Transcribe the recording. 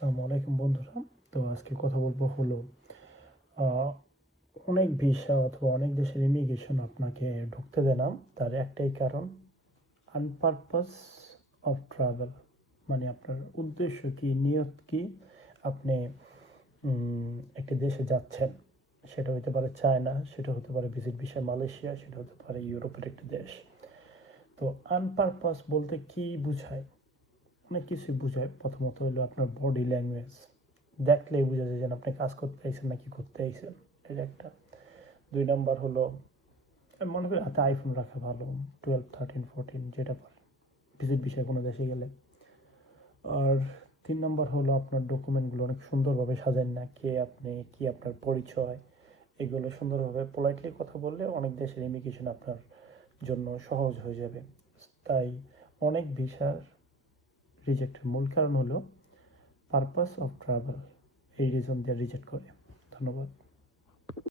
আসসালামু আলাইকুম বন্ধুরা। তো আজকে কথা বলবো হলো আহ, অনেক ভিসা অথবা অনেক দেশের ইমিগ্রেশন আপনাকে ঢুকতে দেয় না। তার একটাই কারণ, আনপারপাস অফ ট্রাভেল। মানে আপনার উদ্দেশ্য কি, নিয়ত কি। আপনি একটি দেশে যাচ্ছেন, সেটা হতে পারে চায়না, সেটা হতে পারে ভিজিট ভিসা মালয়েশিয়া, সেটা হতে পারে ইউরোপের একটি দেশ। তো আনপারপাস বলতে কি বোঝায়? অনেক কিছুই বোঝায়। প্রথমত হলো আপনার বডি ল্যাঙ্গুয়েজ, দেখলেই বোঝা যায় যে আপনি কাজ করতে আইছেন নাকি ঘুরতে আইছেন, এটা একটা। 2 নাম্বার হলো, আমি মনে করি হাতে আইফোন রাখা ভালো, 12, 13, 14 যেটা পারে ভিজিট বিষয়ে কোনো দেশে গেলে। আর 3 নাম্বার হলো আপনার ডকুমেন্টগুলো অনেক সুন্দরভাবে সাজান না, কে আপনি, কি আপনার পরিচয়, এগুলো সুন্দরভাবে পোলাইটলি কথা বললে অনেক দেশের ইমিগ্রেশন আপনার জন্য সহজ হয়ে যাবে। তাই অনেক ভিসার রিজেক্টের মূল কারণ হলো পারপাস অফ ট্রাভেল। এই রিজন দিয়ে রিজেক্ট করে। ধন্যবাদ।